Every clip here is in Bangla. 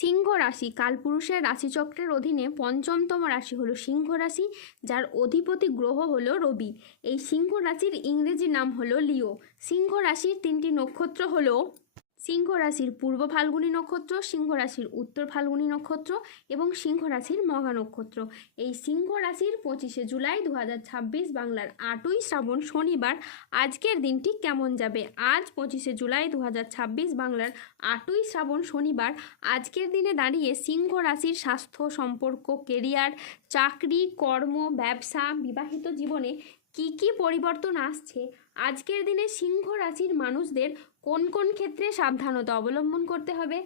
সিংহ রাশি কালপুরুষের রাশিচক্রের অধীনে পঞ্চমতম রাশি হলো সিংহ রাশি, যার অধিপতি গ্রহ হলো রবি। এই সিংহ রাশির ইংরেজি নাম হলো লিও। সিংহ রাশির তিনটি নক্ষত্র হলো সিংহ রাশির পূর্ব ফাল্গুনী নক্ষত্র, সিংহ রাশির উত্তর ফাল্গুনী নক্ষত্র এবং সিংহ রাশির মঘা নক্ষত্র। এই সিংহ রাশির 25শে জুলাই 2026 বাংলার 8ই শ্রাবণ শনিবার আজকের দিনটি কেমন যাবে। আজ 25শে জুলাই 2026 বাংলার 8ই শ্রাবণ শনিবার আজকের দিনে দাঁড়িয়ে সিংহ রাশির স্বাস্থ্য, সম্পর্ক, কেরিয়ার, চাকরি, কর্ম, ব্যবসা, বিবাহিত জীবনে কি কি পরিবর্তন আসছে, আজকের দিনে সিংহ রাশির মানুষদের কোন কোন ক্ষেত্রে সাবধানতা অবলম্বন করতে হবে,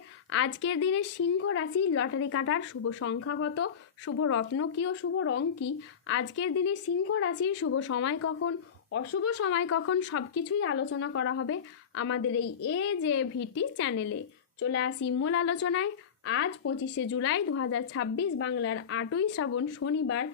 আজকের দিনে সিংহ রাশির লটারি কাটার শুভ সংখ্যা কত, শুভ রত্ন কী ও শুভ রং কী, আজকের দিনে সিংহ রাশির শুভ সময় কখন, অশুভ সময় কখন, সব কিছুই আলোচনা করা হবে আমাদের এই AJVT চ্যানেলে। চলে আসি মূল আলোচনায়। আজ 25শে জুলাই 2026 বাংলার 8ই শ্রাবণ শনিবার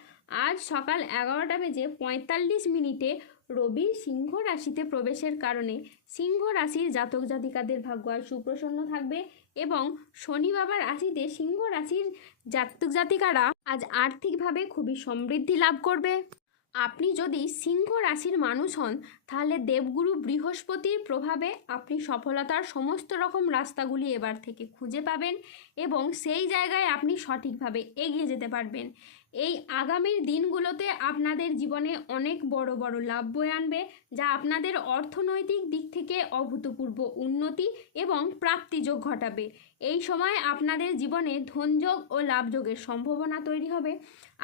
আজ সকাল 11:45 রবি সিংহ রাশিতে প্রবেশের কারণে সিংহ রাশির জাতক জাতিকাদের ভাগ্য আজ সুপ্রসন্ন থাকবে এবং শনি বাবার রাশিতে সিংহ রাশির জাতক জাতিকারা আজ আর্থিকভাবে খুবই সমৃদ্ধি লাভ করবে। আপনি যদি সিংহ রাশির মানুষ হন তাহলে দেবগুরু বৃহস্পতির প্রভাবে আপনি সফলতার সমস্ত রকম রাস্তাগুলি এবার থেকে খুঁজে পাবেন এবং সেই জায়গায় আপনি সঠিকভাবে এগিয়ে যেতে পারবেন। এই আগামীর দিনগুলোতে আপনাদের জীবনে অনেক বড় বড় লাভ বয়ে আনবে, যা আপনাদের অর্থনৈতিক দিক থেকে অভূতপূর্ব উন্নতি এবং প্রাপ্তিযোগ ঘটাবে। এই সময় আপনাদের জীবনে ধনযোগ ও লাভযোগের সম্ভাবনা তৈরি হবে।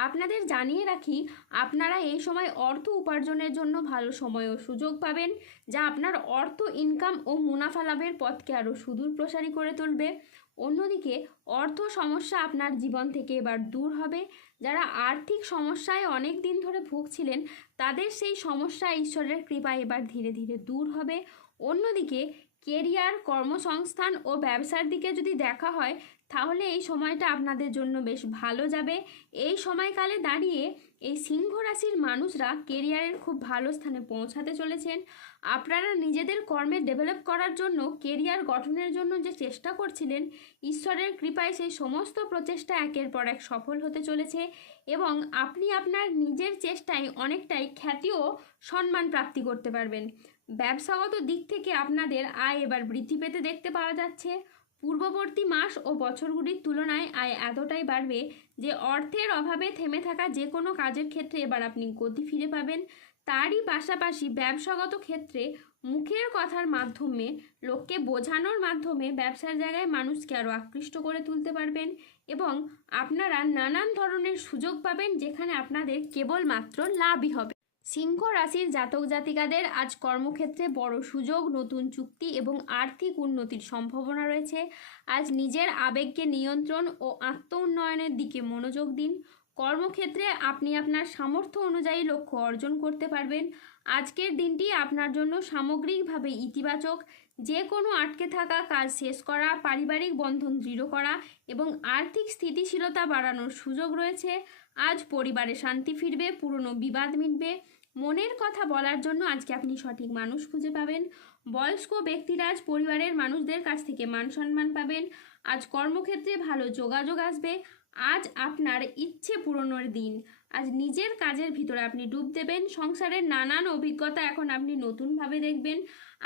আপনাদের জানিয়ে রাখি, আপনারা এই সময় অর্থ উপার্জনের জন্য ভালো সময় ও সুযোগ পাবেন, যা আপনার অর্থ ইনকাম ও মুনাফা লাভের পথকে আরও সুদূর প্রসারী করে তুলবে। অন্যদিকে অর্থ সমস্যা আপনার জীবন থেকে এবার দূর হবে। যারা আর্থিক সমস্যায় অনেক দিন ধরে ভুগছিলেন তাদের সেই সমস্যা ঈশ্বরের কৃপায় এবার ধীরে ধীরে দূর হবে। অন্যদিকে কেরিয়ার, কর্মসংস্থান ও ব্যবসার দিকে যদি দেখা হয় তাহলে এই সময়টা আপনাদের জন্য বেশ ভালো যাবে। এই সময়কালে দাঁড়িয়ে এই সিংহ রাশির মানুষরা কেরিয়ারের খুব ভালো স্থানে পৌঁছাতে চলেছেন। আপনারা নিজেদের কর্মে ডেভেলপ করার জন্য, কেরিয়ার গঠনের জন্য যে চেষ্টা করছিলেন, ঈশ্বরের কৃপায় সেই সমস্ত প্রচেষ্টা একের পর এক সফল হতে চলেছে এবং আপনি আপনার নিজের চেষ্টায় অনেকটাই খ্যাতি ও সম্মান প্রাপ্তি করতে পারবেন। ব্যবসাগত দিক থেকে আপনাদের আয় এবার বৃদ্ধি পেতে দেখতে পাওয়া যাচ্ছে। পূর্ববর্তী মাস ও বছরগুলির তুলনায় আয় এতটাই বাড়বে যে অর্থের অভাবে থেমে থাকা যে কোনো কাজের ক্ষেত্রে এবার আপনি গতি ফিরে পাবেন। তারই পাশাপাশি ব্যবসাগত ক্ষেত্রে মুখের কথার মাধ্যমে, লোককে বোঝানোর মাধ্যমে ব্যবসার জায়গায় মানুষকে আরও আকৃষ্ট করে তুলতে পারবেন এবং আপনারা নানান ধরনের সুযোগ পাবেন যেখানে আপনাদের কেবলমাত্র লাভই হবে। সিংহ রাশির জাতক জাতিকাদের আজ কর্মক্ষেত্রে বড় সুযোগ, নতুন চুক্তি এবং আর্থিক উন্নতির সম্ভাবনা রয়েছে। আজ নিজের আবেগকে নিয়ন্ত্রণ ও আত্ম উন্নয়নের দিকে মনোযোগ দিন। কর্মক্ষেত্রে আপনি আপনার সামর্থ্য অনুযায়ী লক্ষ্য অর্জন করতে পারবেন। আজকের দিনটি আপনার জন্য সামগ্রিকভাবে ইতিবাচক। যে কোনো আটকে থাকা কাজ শেষ করা, পারিবারিক বন্ধন দৃঢ় করা এবং আর্থিক স্থিতিশীলতা বাড়ানোর সুযোগ রয়েছে। আজ পরিবারে শান্তি ফিরবে, পুরনো বিবাদ মিটবে। মনের কথা বলার জন্য আজকে আপনি সঠিক মানুষ খুঁজে পাবেন। বয়স্ক ব্যক্তিরা আজ পরিবারের মানুষদের কাছ থেকে মান সম্মান পাবেন। আজ কর্মক্ষেত্রে ভালো যোগাযোগ আসবে। আজ আপনার ইচ্ছে পূরণের দিন। আজ নিজের কাজের ভিতরে আপনি ডুব দেবেন। সংসারের নানান অভিজ্ঞতা এখন আপনি নতুনভাবে দেখবেন।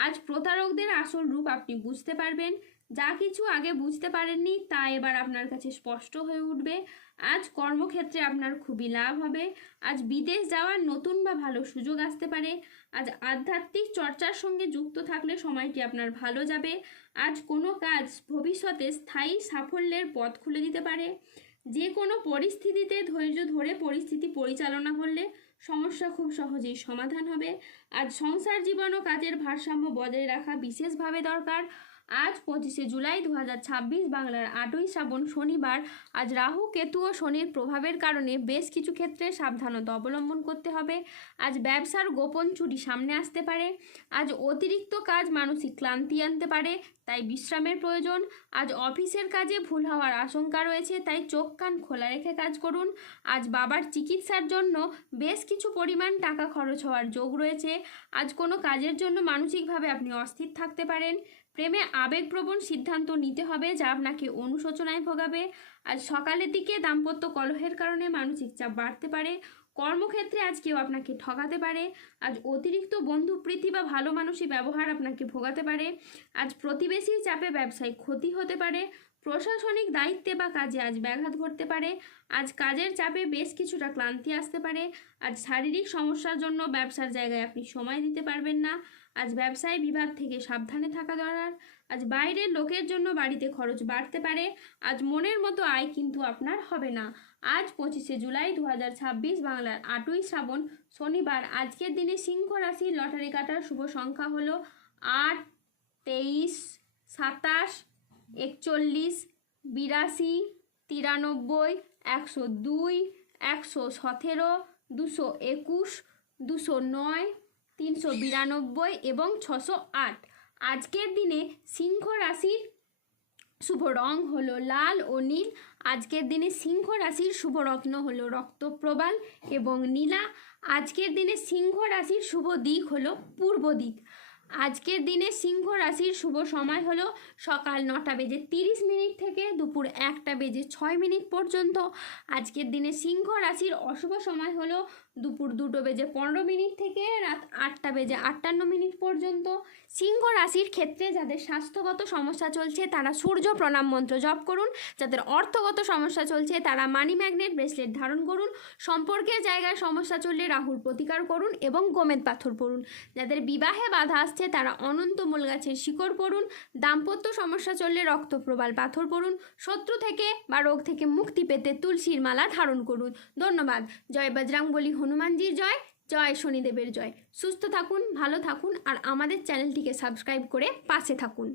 আজ প্রতারকদের আসল রূপ আপনি বুঝতে পারবেন। যা কিছু আগে বুঝতে পারেননি তা এবার আপনার কাছে স্পষ্ট হয়ে উঠবে। আজ কর্মক্ষেত্রে আপনার খুবই লাভ হবে। আজ বিদেশ যাওয়ার নতুন বা ভালো সুযোগ আসতে পারে। আজ আধ্যাত্মিক চর্চার সঙ্গে যুক্ত থাকলে সময়টি আপনার ভালো যাবে। আজ কোনো কাজ ভবিষ্যতে স্থায়ী সাফল্যের পথ খুলে দিতে পারে। যে কোনো পরিস্থিতিতে ধৈর্য ধরে পরিস্থিতি পরিচালনা করলে সমস্যা খুব সহজেই সমাধান হবে। আজ সংসার জীবন ও কাজের ভারসাম্য বজায় রাখা বিশেষভাবে দরকার। আজ 25শে জুলাই 2026 বাংলার 8ই শ্রাবণ শনিবার আজ রাহু, কেতু ও শনির প্রভাবের কারণে বেশ কিছু ক্ষেত্রে সাবধানতা অবলম্বন করতে হবে। আজ ব্যবসার গোপন চুরি সামনে আসতে পারে। আজ অতিরিক্ত কাজ মানসিক ক্লান্তি আনতে পারে, তাই বিশ্রামের প্রয়োজন। আজ অফিসের কাজে ভুল হওয়ার আশঙ্কা রয়েছে, তাই চোখ কান খোলা রেখে কাজ করুন। আজ বাবার চিকিৎসার জন্য বেশ কিছু পরিমাণ টাকা খরচ হওয়ার যোগ রয়েছে। আজ কোনো কাজের জন্য মানসিকভাবে আপনি অস্থির থাকতে পারেন। প্রেমে আবেগপ্রবণ সিদ্ধান্ত নিতে হবে যা আপনাকে অনুশোচনায় ভোগাবে। আজ সকালের দিকে দাম্পত্য কলহের কারণে মানসিক চাপ বাড়তে পারে। কর্মক্ষেত্রে আজ কেউ আপনাকে ঠকাতে পারে। আজ অতিরিক্ত বন্ধুপ্রীতি বা ভালো মানুষই ব্যবহার আপনাকে ভোগাতে পারে। আজ প্রতিবেশীর চাপে ব্যবসায় ক্ষতি হতে পারে। প্রশাসনিক দায়িত্বে বা কাজে আজ ব্যাঘাত ঘটতে পারে। আজ কাজের চাপে বেশ কিছুটা ক্লান্তি আসতে পারে। আজ শারীরিক সমস্যার জন্য ব্যবসার জায়গায় আপনি সময় দিতে পারবেন না। আজ ব্যবসায় বিবাদ থেকে সাবধানে থাকা দরকার। আজ বাইরের লোকের জন্য বাড়িতে খরচ বাড়তে পারে। আজ মনের মতো আয় কিন্তু আপনার হবে না। আজ 25শে জুলাই 2026 বাংলার 8ই শ্রাবণ শনিবার। আজকের দিনে সিংহ রাশির লটারি কাটার শুভ সংখ্যা হলো 8, 23, 27, 41, 82, 93, 102, 117, 221, 209, 392 এবং 608। আজকের দিনে সিংহ রাশির শুভ রং হলো লাল ও নীল। আজকের দিনে সিংহ রাশির শুভ রত্ন হলো রক্তপ্রবাল এবং নীলা। আজকের দিনে সিংহ রাশির শুভ দিক হলো পূর্ব দিক। আজকের দিনে সিংহ রাশির শুভ সময় হলো সকাল 9:30 থেকে দুপুর 1:06 পর্যন্ত। আজকের দিনে সিংহ রাশির অশুভ সময় হলো দুপুর 2:15 থেকে রাত 8:58 পর্যন্ত। সিংহ রাশির ক্ষেত্রে যাদের স্বাস্থ্যগত সমস্যা চলছে তারা সূর্য প্রণাম মন্ত্র জপ করুন। যাদের অর্থগত সমস্যা চলছে তারা মানি ম্যাগনেট ব্রেসলেট ধারণ করুন। সম্পর্কের জায়গায় সমস্যা চললে রাহুর প্রতিকার করুন এবং গোমেদ পাথর পড়ুন। যাদের বিবাহে বাধা আসছে তারা অনন্ত মূল গাছের শিকড় পড়ুন। দাম্পত্য সমস্যা চললে রক্তপ্রবাল পাথর পড়ুন। শত্রু থেকে বা রোগ থেকে মুক্তি পেতে তুলসীর মালা ধারণ করুন। ধন্যবাদ। জয় বজরংবলী, হনুমানজির জয়, জয় শনিদেবের জয়। সুস্থ থাকুন, ভালো থাকুন আর আমাদের চ্যানেলটিকে সাবস্ক্রাইব করে পাশে থাকুন।